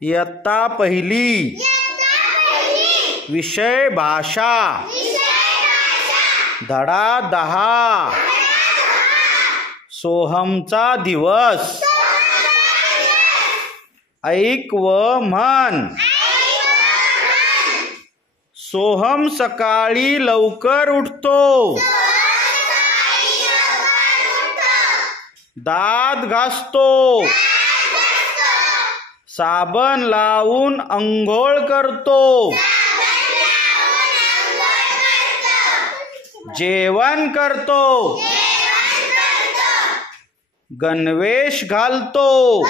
इयत्ता पहिली विषय भाषा धडा 10 सोहमचा दिवस ऐक व म्हण। सोहम सकाळी लवकर उठतो, दात घासतो, साबण लावून अंघोळ करतो, जेवण करतो, गणवेश घालतो,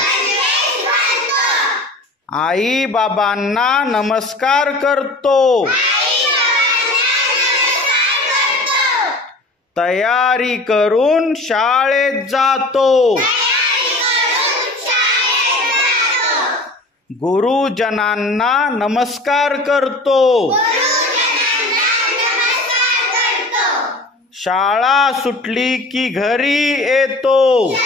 आई बाबांना नमस्कार करतो, तयारी करून शाळेत जातो, गुरुजनांना नमस्कार करतो, शाळा सुटली की घरी येतो,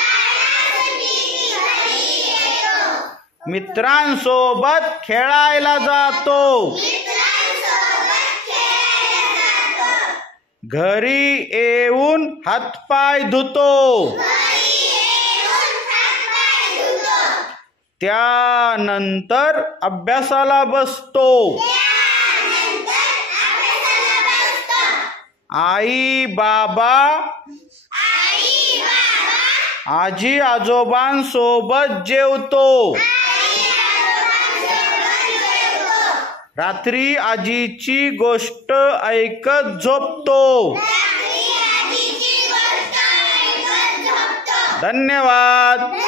मित्रांसोबत खेळायला जातो, घरी येऊन हातपाय धुतो, त्यानंतर अभ्यासाला बसतो, आई बाबा आजी आजोबांसोबत जेवतो, रात्री आजीची गोष्ट ऐकत झोपतो। धन्यवाद।